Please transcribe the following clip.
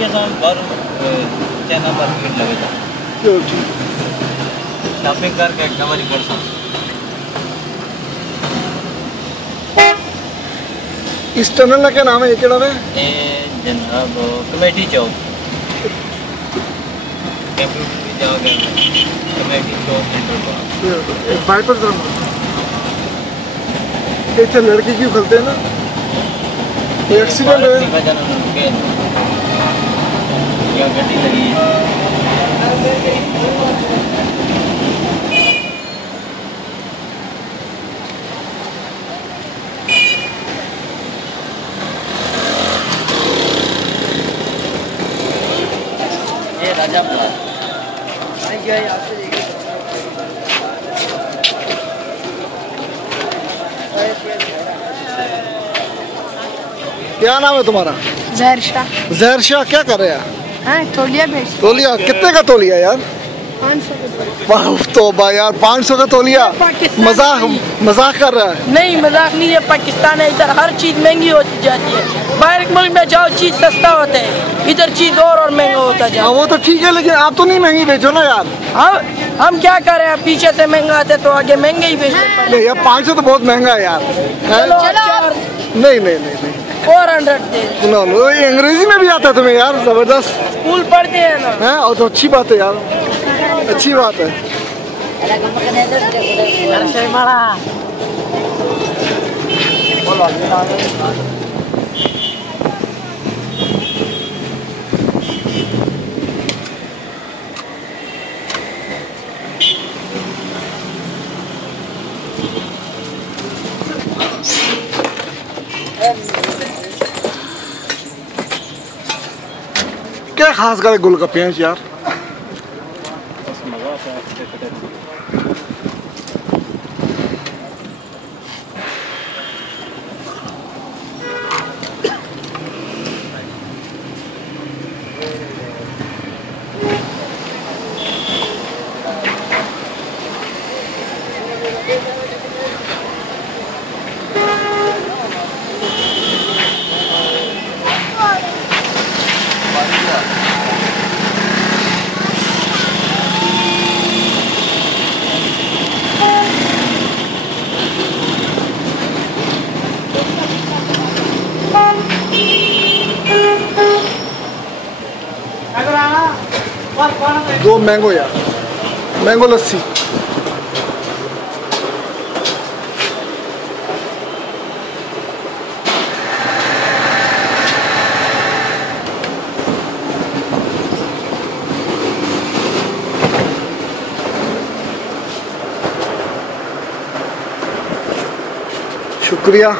ये सब बार चैनल पर भीड़ लगे था शॉपिंग करके कवर कर सकते। इस टनल का क्या नाम है? ये केड़ा है? ये जनाब कमेटी चौक जाओगे कमेटी चौक सेंटर बाईपास तरफ इतने लड़के क्यों खलते हैं ना? एक्सीडेंट है या गड्डी लगी है। ये राजा प्लाजा क्या नाम है तुम्हारा? जहर शाह। जहर शाह क्या कर रहे हैं? तौलिया बेच। तौलिया कितने का तौलिया यार? 500 तो यार 500 का तौलिया? मजाक कर रहा है? नहीं मजाक नहीं है, पाकिस्तान है, इधर हर चीज महंगी होती जाती है। बाहर के मुल्क में जाओ चीज सस्ता होता है, इधर चीज और महंगा होता जाता है। वो तो ठीक है लेकिन आप तो नहीं महंगी बेचो ना यार। हम क्या करें, आप पीछे से महंगा आते तो आगे महंगे ही बेचते। नहीं यार 500 तो बहुत महंगा है यार। नहीं नहीं नहीं 400 दे। नो अंग्रेजी में भी आता है तुम्हें यार? जबरदस्त स्कूल पढ़ते हैं ना। है और तो अच्छी बात है यार, अच्छी बात है। क्या खास कर गोलगप्पे हैं यार? दो मैंगो यार, मैंगो लस्सी। शुक्रिया।